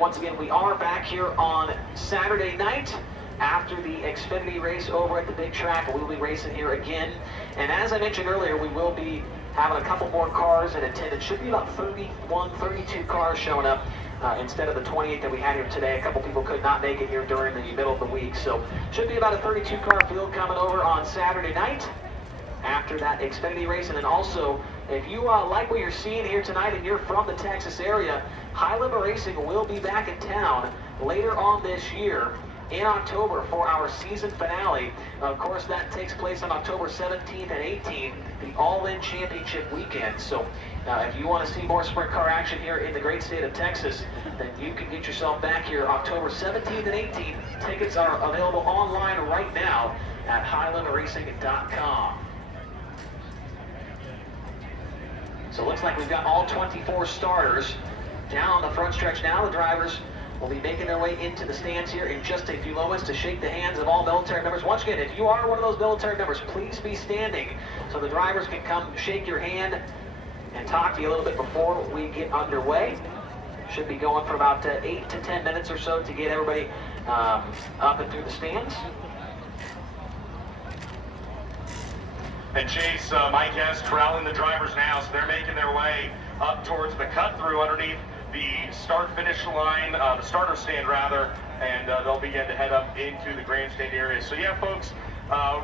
once again, we are back here on Saturday night after the Xfinity race over at the big track. We'll be racing here again. And as I mentioned earlier, we will be having a couple more cars in attendance. Should be about 31, 32 cars showing up instead of the 28 that we had here today. A couple people could not make it here during the middle of the week. So should be about a 32 car field coming over on Saturday night after that Xfinity race. And then also, if you like what you're seeing here tonight and you're from the Texas area, High Limit Racing will be back in town later on this year in October for our season finale. Of course, that takes place on October 17th and 18th, the All-In Championship weekend. So if you want to see more sprint car action here in the great state of Texas, then you can get yourself back here October 17th and 18th. Tickets are available online right now at highlimitracing.com. So it looks like we've got all 24 starters down the front stretch now. The drivers will be making their way into the stands here in just a few moments to shake the hands of all military members. Once again, if you are one of those military members, please be standing so the drivers can come shake your hand and talk to you a little bit before we get underway. Should be going for about 8 to 10 minutes or so to get everybody up and through the stands. And Chase, my guest, corralling the drivers now, so they're making their way up towards the cut-through underneath the start-finish line, the starter stand rather, and they'll begin to head up into the grandstand area. So yeah, folks,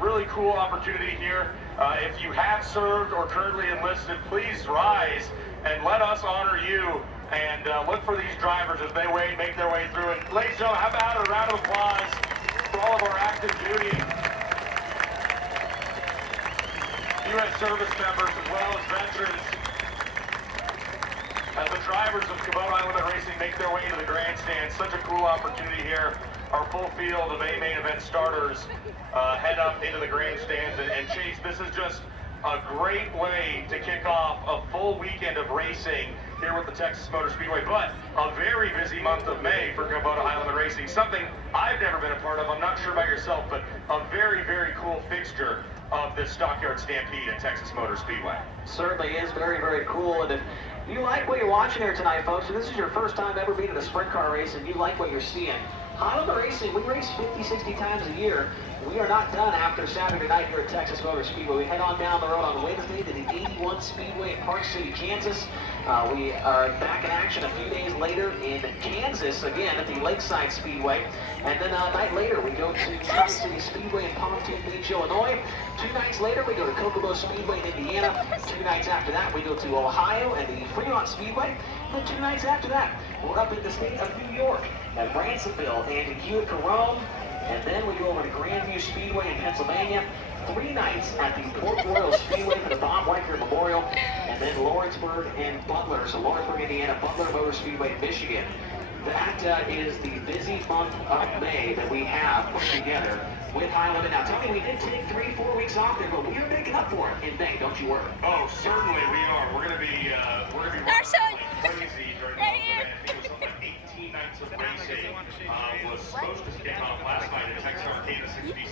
really cool opportunity here. If you have served or currently enlisted, please rise and let us honor you and look for these drivers as they make their way through. And ladies and gentlemen, how about a round of applause for all of our active duty U.S. service members as well as veterans, as the drivers of Kubota High Limit Racing make their way into the grandstand. Such a cool opportunity here. Our full field of A main event starters head up into the grandstands. And Chase, this is just a great way to kick off a full weekend of racing here with the Texas Motor Speedway, but a very busy month of May for Kubota High Limit Racing. Something I've never been a part of. I'm not sure about yourself, but a very, very cool fixture of this Stockyard Stampede at Texas Motor Speedway. Certainly is very, very cool. And if you like what you're watching here tonight, folks, and this is your first time ever being in a sprint car race and you like what you're seeing, High Limit Racing, we race 50, 60 times a year. We are not done after Saturday night here at Texas Motor Speedway. We head on down the road on Wednesday to the 81 Speedway in Park City, Kansas. We are back in action a few days later in Kansas, again at the Lakeside Speedway. And then a night later, we go to Tri City Speedway in Pontoon Beach, Illinois. 2 nights later, we go to Kokomo Speedway in Indiana. 2 nights after that, we go to Ohio and the Fremont Speedway. And then 2 nights after that, we're up in the state of New York at Bransonville and Utica, Rome. And then we go over to Grandview Speedway in Pennsylvania. 3 nights at the Port Royal Speedway for the Bob Weicker Memorial. And then Lawrenceburg and Butler. So Lawrenceburg, Indiana, Butler Motor Speedway in Michigan. That is the busy month of May that we have put together with High Limit. Now, tell me, we did take 3-4 weeks off there, but we are making up for it in May. Don't you worry. Oh, certainly we are. We're gonna be working crazy during the event. I think it was something like 18 nights of racing. Was supposed to kick off last night at Texarkana 67.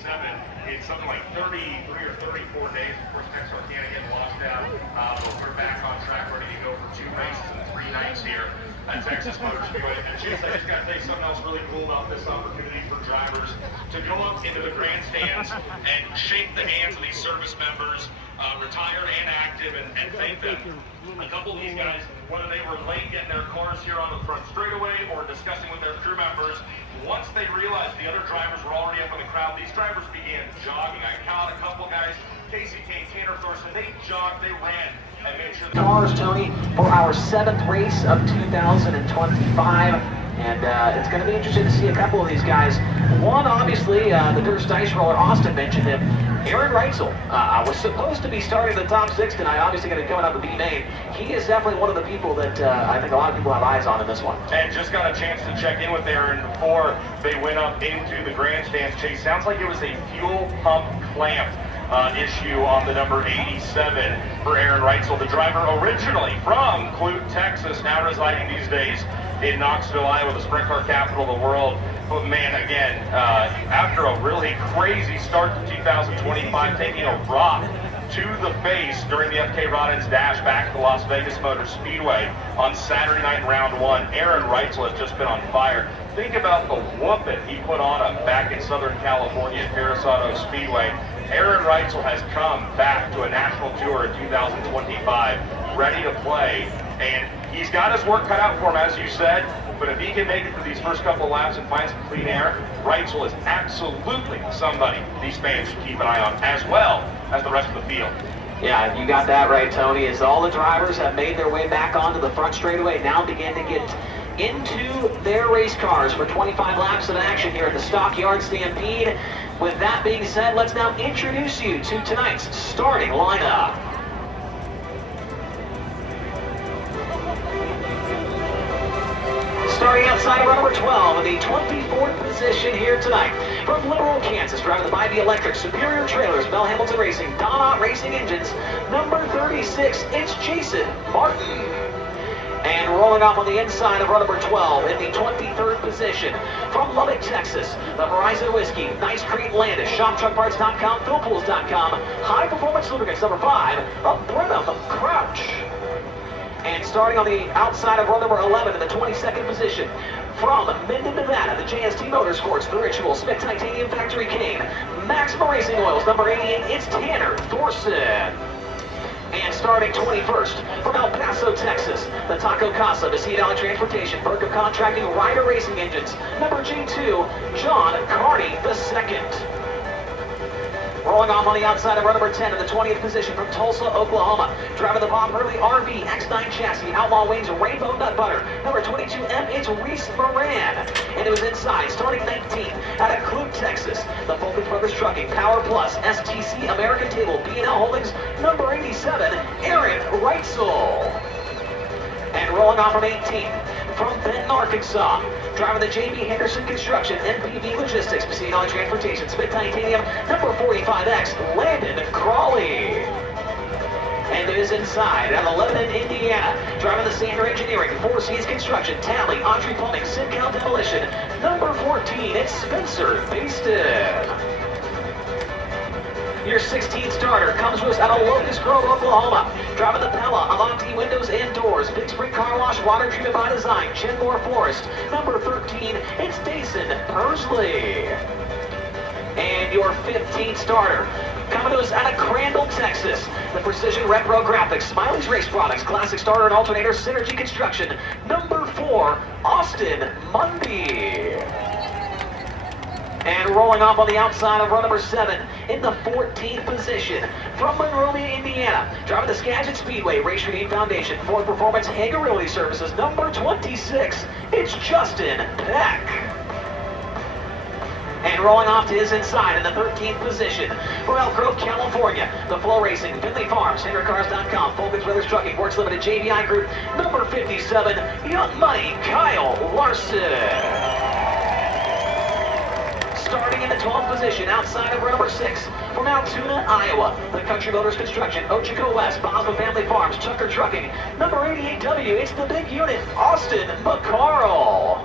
It's something like 33 or 34 days. Of course, Texarkana getting lost out. But we're back on track, ready to go for 2 races and 3 nights here at Texas Motor Speedway. And Chase, I just got to tell you something else really cool about this opportunity for drivers to go up into the grandstands and shake the hands of these service members, retired and active, and thank them. A couple of these guys, whether they were late getting their cars here on the front straightaway or discussing with their crew members, once they realized the other drivers were already up in the crowd, these drivers began jogging. I counted a couple guys, Casey Kane, Tanner Thorson, they jogged, they ran, and made sure cars, Tony, for our 7th race of 2025. And it's going to be interesting to see a couple of these guys. One, obviously, the Durst Dice Roller, Austin mentioned him. Aaron Reitzel was supposed to be starting the top 6 tonight, obviously going to come out of the B main. He is definitely one of the people that I think a lot of people have eyes on in this one. And just got a chance to check in with Aaron before they went up into the grandstands. Chase, sounds like it was a fuel pump clamp issue on the number 87 for Aaron Reitzel, the driver originally from Clute, Texas, now residing these days in Knoxville, Iowa, the sprint car capital of the world. But man, again, after a really crazy start to 2025, taking a rock to the face during the FK Roddins dash back to the Las Vegas Motor Speedway on Saturday night in round one. Aaron Reitzel has just been on fire. Think about the whooping he put on him back in Southern California at Paris Auto Speedway. Aaron Reitzel has come back to a national tour in 2025, ready to play, and he's got his work cut out for him, as you said. But if he can make it through these first couple of laps and find some clean air, Reitzel is absolutely somebody these fans should keep an eye on, as well as the rest of the field. Yeah, you got that right, Tony. As all the drivers have made their way back onto the front straightaway, now begin to get into their race cars for 25 laps of action here at the Stockyard Stampede. With that being said, let's now introduce you to tonight's starting lineup. Starting outside of number 12 in the 24th position here tonight. From Liberal, Kansas, driving the By-V Electric Superior Trailers, Bell Hamilton Racing, Donut Racing Engines, number 36, it's Jason Martin. And rolling off on the inside of number 12 in the 23rd position. From Lubbock, Texas, the Horizon Whiskey, Nice Creek Landis, ShopTruckParts.com, FillPools.com, High Performance Lubricants, number 5, of Brenham Crouch. And starting on the outside of row number 11 in the 22nd position, from Minden, Nevada, the JST Motorsports, the Ritual, Smith Titanium Factory Cane, Maximum Racing Oils, number 88, it's Tanner Thorson. And starting 21st, from El Paso, Texas, the Taco Casa, Messina Valley Transportation, Berkham Contracting, Ryder Racing Engines, number G2, John Carney II. Rolling off on the outside of row number 10 in the 20th position from Tulsa, Oklahoma. Driving the Bob Hurley RV X9 chassis, Outlaw Wings Rainbow Nut Butter. Number 22M, it's Reese Moran. And it was inside, starting 19th out of Clute, Texas. The Focus Brothers Trucking, Power Plus, STC, American Table, B&L Holdings. Number 87, Aaron Reitzel. And rolling off from 18th from Benton, Arkansas. Driving the J.B. Henderson Construction, MPV Logistics, Messina Valley Transportation, Smith Titanium, number 45X, Landon Crawley. And it is inside at 11 in Indiana. Driving the Sander Engineering, Four Seas Construction, Tally, Audrey Plumbing, Sidcal Demolition, number 14, it's Spencer Basted. Your 16th starter comes to us out of Locust Grove, Oklahoma. Driving the Pella, Avanti Windows and Doors, Big Spring Car Wash, Water Treatment by Design, Chenmore Forest. Number 13, it's Dason Persley. And your 15th starter coming to us out of Crandall, Texas. The Precision Retro Graphics, Smiley's Race Products, Classic Starter and Alternator, Synergy Construction. Number 4, Austin Mundy. And rolling off on the outside of row number 7 in the 14th position from Monrovia, Indiana. Driving the Skagit Speedway, Race Redeem Foundation, Ford Performance, Hager Realty Services, number 26, it's Justin Peck. And rolling off to his inside in the 13th position for Elk Grove, California, the Flow Racing, Finley Farms, HenryCars.com, Fulkins Brothers Trucking, Works Limited, JVI Group, number 57, Young Money, Kyle Larson. Starting in the 12th position, outside of row number 6, from Altoona, Iowa, the Country Motors Construction, Ochico West, Bosma Family Farms, Tucker Trucking, number 88W, it's the big unit, Austin McCarl.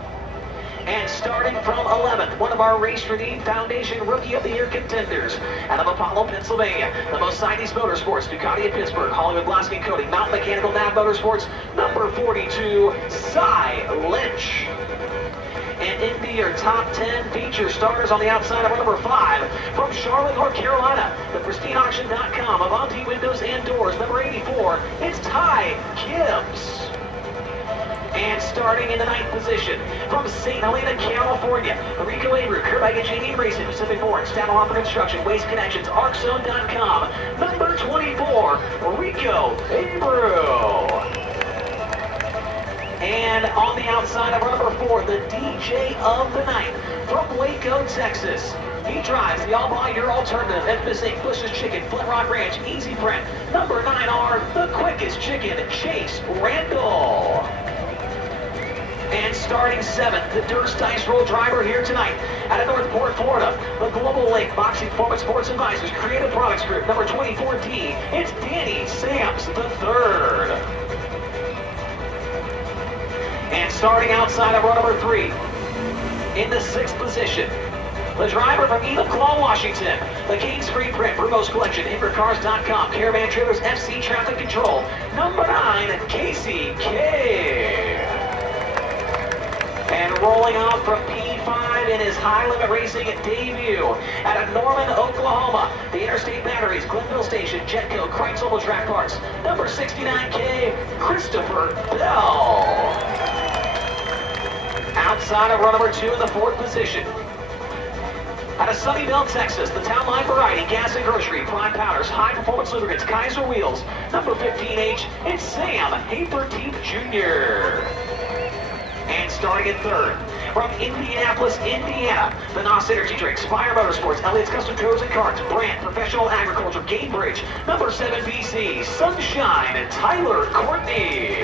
And starting from 11th, one of our Race Redeem Foundation Rookie of the Year contenders, out of Apollo, Pennsylvania, the Mercedes Motorsports, Ducati of Pittsburgh, Hollywood Glass and Coating, Mountain Mechanical Nav Motorsports, number 42, Cy Lynch. And into your top 10 feature starters on the outside of number 5 from Charlotte, North Carolina, the PristineAuction.com, Avanti Windows and Doors, number 84, it's Ty Gibbs. And starting in the 9th position from St. Helena, California, Rico Abreu, Kerbag JD Racing, Pacific Forge, Stadelhofer Construction, Waste Connections, ArcZone.com, number 24, Rico Abreu. And on the outside of number 4, the DJ of the night from Waco, Texas. He drives the All Buy Your Alternative, Memphis Inc., Bush's Chicken, Flint Rock Ranch, Easy Print. Number 9R, the quickest chicken, Chase Randall. And starting 7th, the Durst Dice Roll driver here tonight out of Northport, Florida, the Global Lake Boxing Performance Sports Advisors, Creative Products Group, number 24D, it's Danny Sams III. And starting outside of row number 3, in the 6th position, The driver from Enumclaw, Washington. The King's Free Print, Brumos Collection, InverCars.com, Caravan Trailers, FC Traffic Control. Number 9, Casey K. And rolling out from P5 in his high-limit racing debut out of Norman, Oklahoma. The Interstate Batteries, Glenville Station, Jetco, Kreitzel Track Parts. Number 69K, Christopher Bell. Outside of run number 2 in the 4th position. Out of Sunnyvale, Texas, the Town Line Variety, Gas and Grocery, Prime Powders, High Performance Lubricants, Kaiser Wheels. Number 15H, it's Sam Haythirteenth Jr. And starting in 3rd, from Indianapolis, Indiana, the NOS Energy Drinks, Fire Motorsports, Elliott's Custom Trailers and Carts, Brandt Professional Agriculture, Gamebridge, number 7 BC, Sunshine, Tyler Courtney.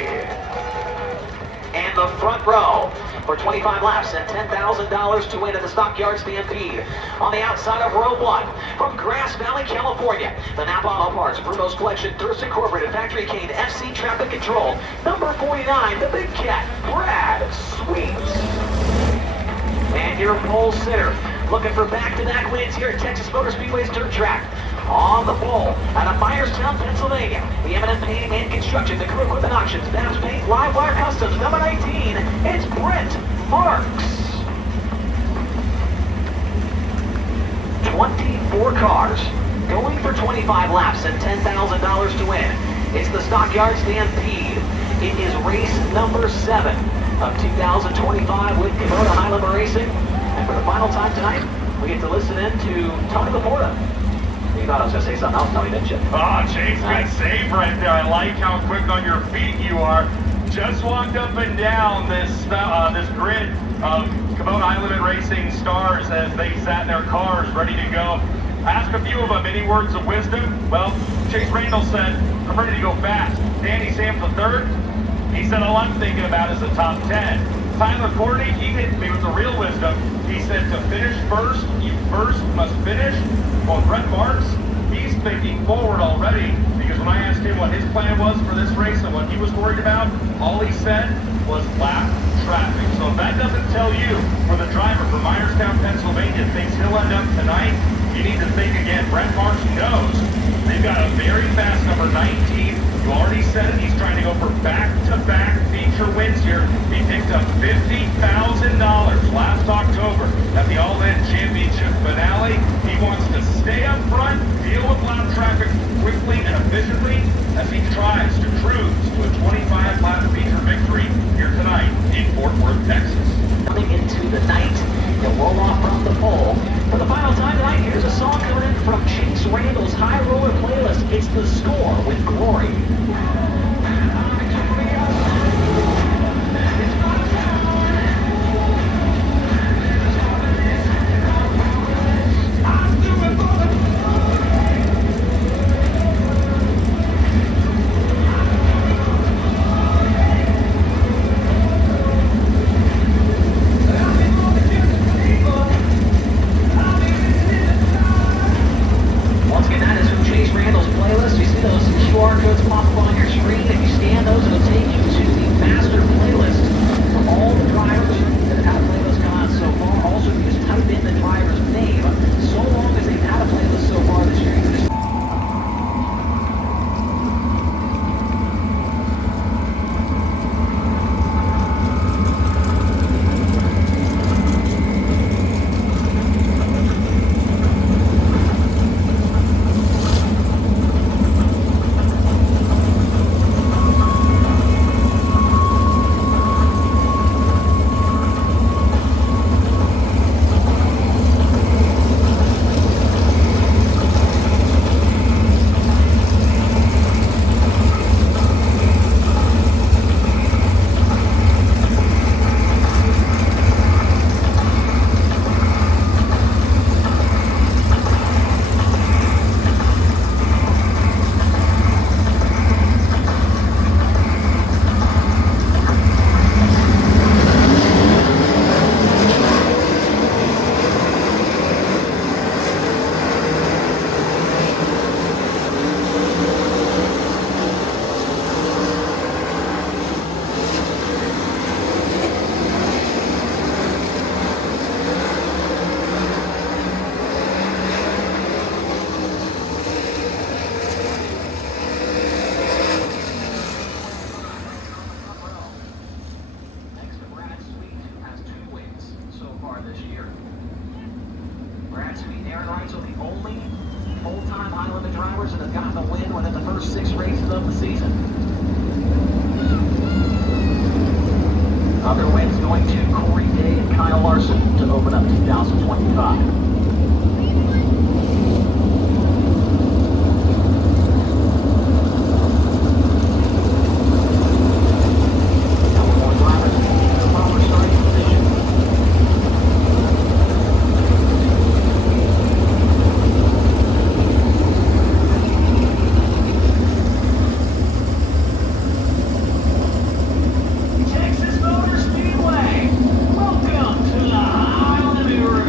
And the front row for 25 laps and $10,000 to win at the Stockyard Stampede. On the outside of row 1, from Grass Valley, California, the Napa Auto Parts, Brumos Collection, Durst Incorporated, Factory Cane, FC Traffic Control, number 49, the Big Cat, Brad Sweet. And your pole sitter, looking for back-to-back wins here at Texas Motor Speedway's dirt track. On the pole, out of Myerstown, Pennsylvania, the M&M Painting and Construction, the Crew Equipment Auctions, Babs Paint, Livewire Customs, number 19, it's Brent Marks. 24 cars, going for 25 laps and $10,000 to win. It's the Stockyard Stampede. It is race number 7 of 2025 with Kubota High-Limit Racing. And for the final time tonight, we get to listen in to Tony Laporta. You thought I was going to say something else, Tony, didn't you? Oh, Chase, good save right there. I like how quick on your feet you are. Just walked up and down this grid of Kubota High-Limit Racing stars as they sat in their cars ready to go. Ask a few of them, any words of wisdom? Well, Chase Randall said, I'm ready to go fast. Danny Sam's the 3rd. He said, all I'm thinking about is the top 10. Tyler Courtney, he hit me with the real wisdom. He said to finish first, you first must finish. Well, Brent Marks, he's thinking forward already, because when I asked him what his plan was for this race and what he was worried about, all he said was lap traffic. So if that doesn't tell you where the driver from Myerstown, Pennsylvania thinks he'll end up tonight, you need to think again. Brent Marks knows they've got a very fast number 19. You already said it, he's trying to go for back-to-back feature wins here. He picked up $50,000 last October at the All-In Championship finale. He wants to stay up front, deal with lap traffic quickly and efficiently as he tries to cruise to a 25-lap feature victory here tonight in Fort Worth, Texas. Coming into the night, he'll roll off from the pole. For the final time tonight, here's a song coming in from Chase Randall's High Roller playlist. It's The Score with Glory. this year. Brad Sweet and Aaron Reitzel, the only full-time high-limit drivers that have gotten the win within the first 6 races of the season. Other wins going to Corey Day and Kyle Larson to open up 2025. Speedway, welcome to the High Limit Room.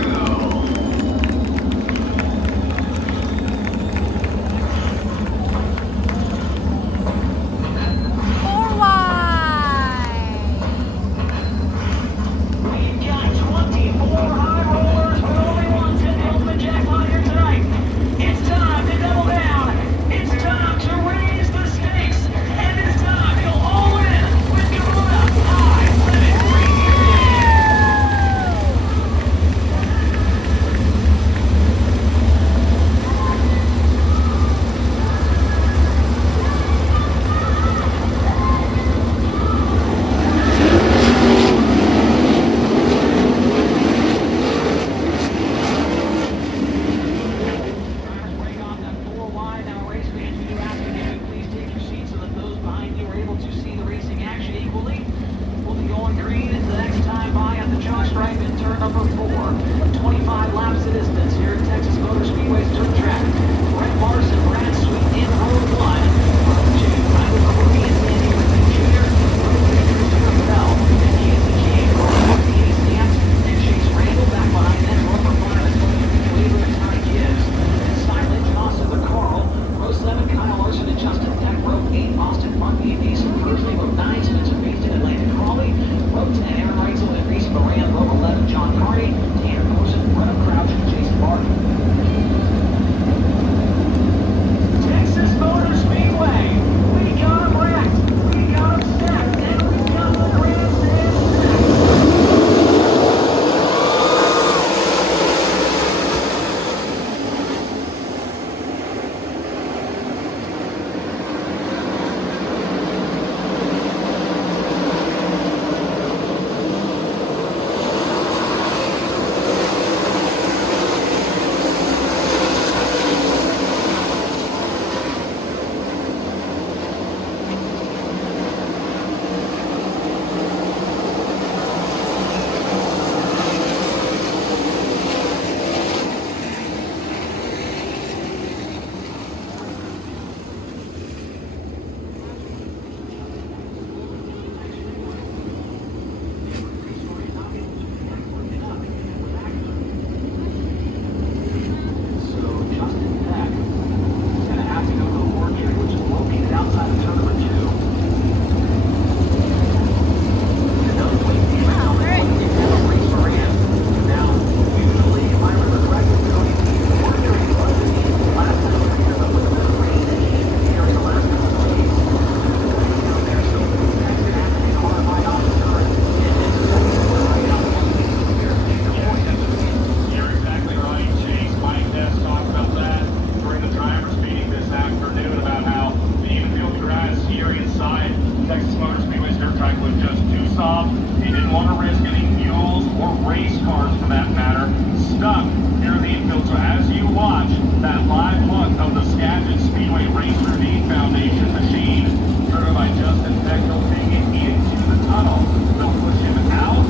Speedway Race Routine Foundation machine, driven by Justin Peck. He'll take it into the tunnel. They'll push him out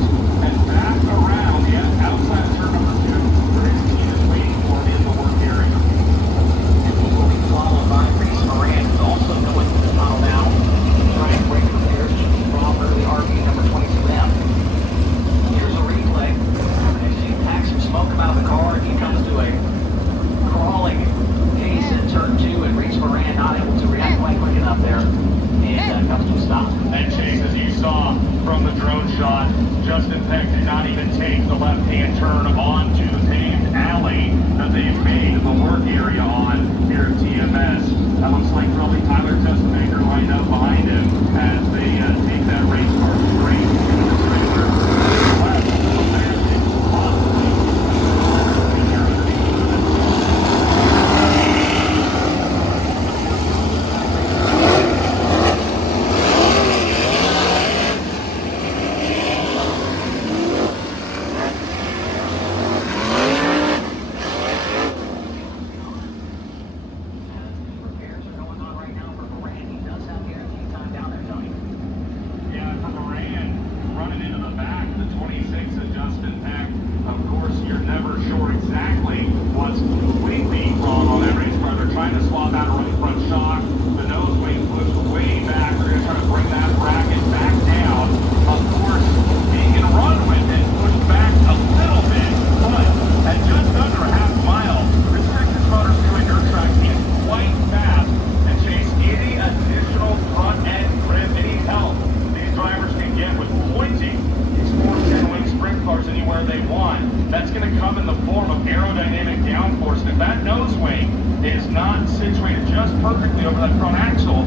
and back around. Yeah, outside turn number 2, where his team is waiting for him in the work area. And he will be followed by Reese Moran, who's also going to the tunnel now. Trying to break repairs to the Rob early RV number 22M. Here's a replay. As you pack some smoke out of the car, and he comes to a crawling case in turn 2, and Reese Moran not able to react quite quick enough there, and comes to a stop. And Chase, as you saw from the drone shot, Justin Peck did not even take the left-hand turn onto the paved alley that they've made the work area on here at TMS. That looks like probably Tyler Testmaker lined up behind him as they take that race car straight to the trailer. Left, they want, that's going to come in the form of aerodynamic downforce. And if that nose wing is not situated just perfectly over that front axle,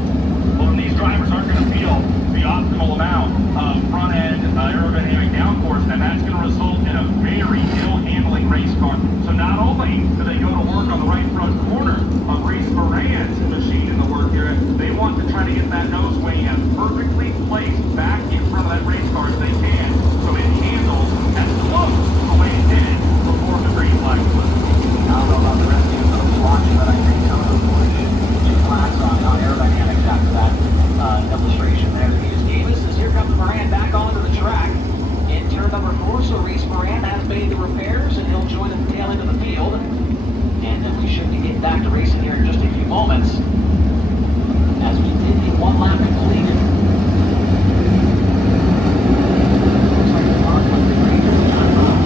well, then these drivers aren't going to feel the optimal amount of front-end aerodynamic downforce, and that's going to result in a very ill-handling race car. So not only do they go to work on the right front corner of Reese Moran's machine in the work area, they want to try to get that nose wing as perfectly placed back in front of that race car as they can, so it handles as close to the way it did before the green flag was. I don't know about the rest of you folks watching, but I think some of them will get class on aerodynamics after that illustration there that he just gave us. As here comes Moran back onto the track in turn number 4. So Reese Moran has made the repairs, and he'll join at the tail end of the field. And then we should be getting back to racing here in just a few moments, as we did the one lap completed. Looks like the conflict agreed to the time off.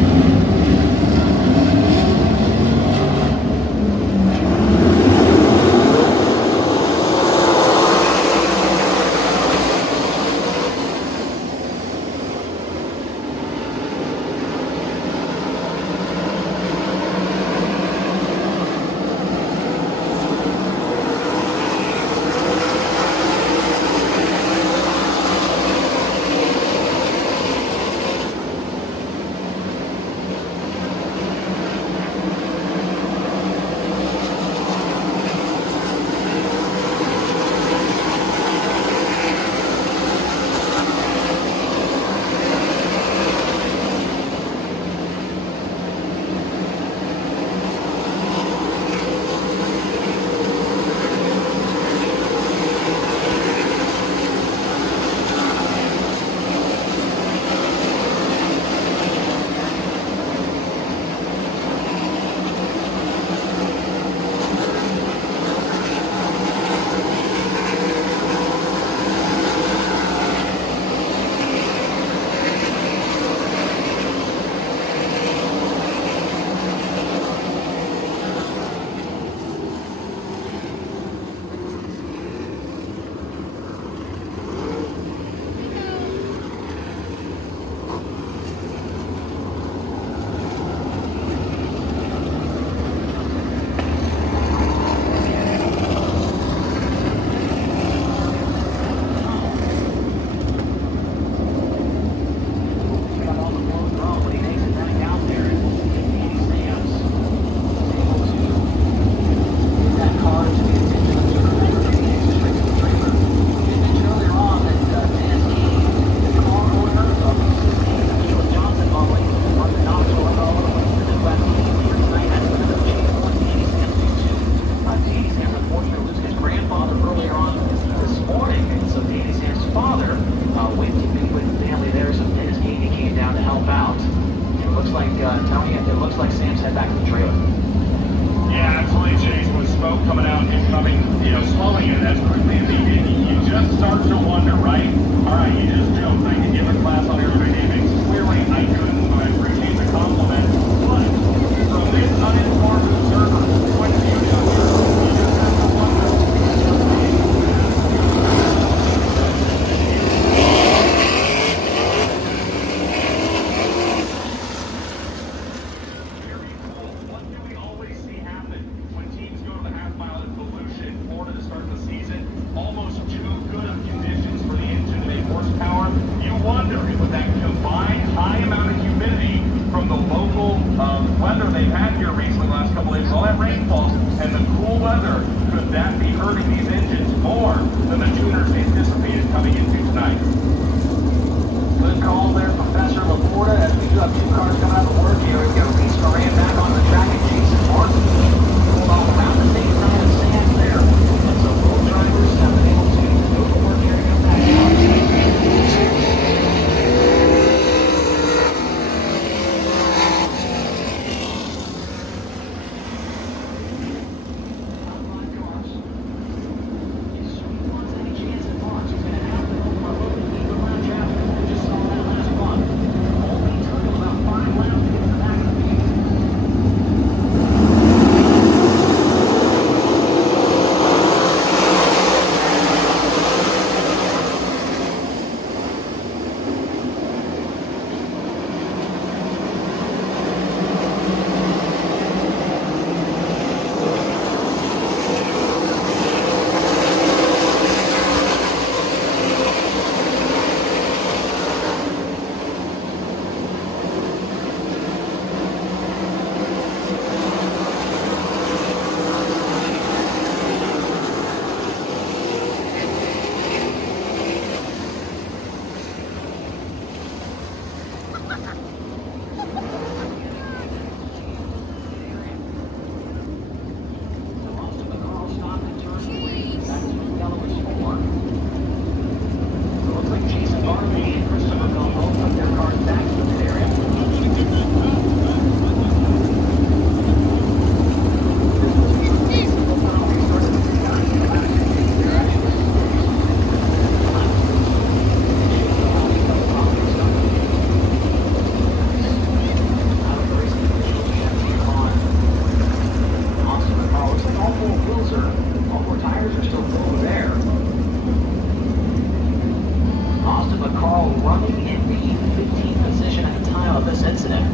sensitive.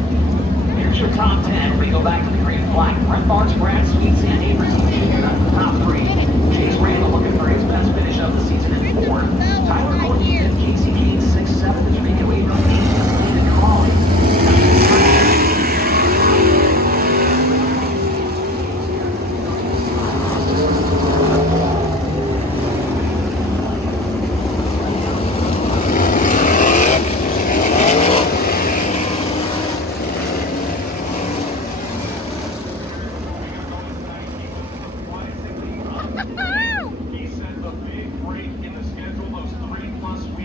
Here's your top 10. We go back to the green flag. Brent Marks, Brad Sweets, and Avery Jr. That's the top 3. Chase Randall looking for his best finish of the season in 4th. Tyler Courtney and Casey Kane 6, 7. Jamaica April 8. David Crawley. He said the big break in the schedule, those 3+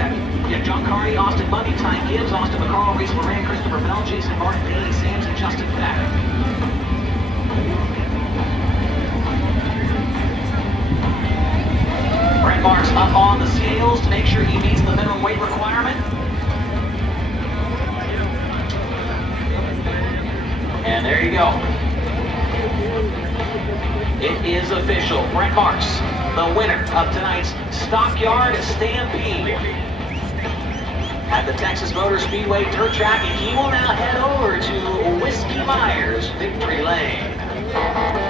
Tech. You have John Carney, Austin Bundy, Ty Gibbs, Austin McCarl, Reese Moran, Christopher Bell, Jason Martin, Danny Sams, and Justin Peck. Brent Marks up on the scales to make sure he meets the minimum weight requirement. And there you go. It is official. Brent Marks, the winner of tonight's Stockyard Stampede at the Texas Motor Speedway Dirt Track, and he will now head over to Whiskey Myers Victory Lane.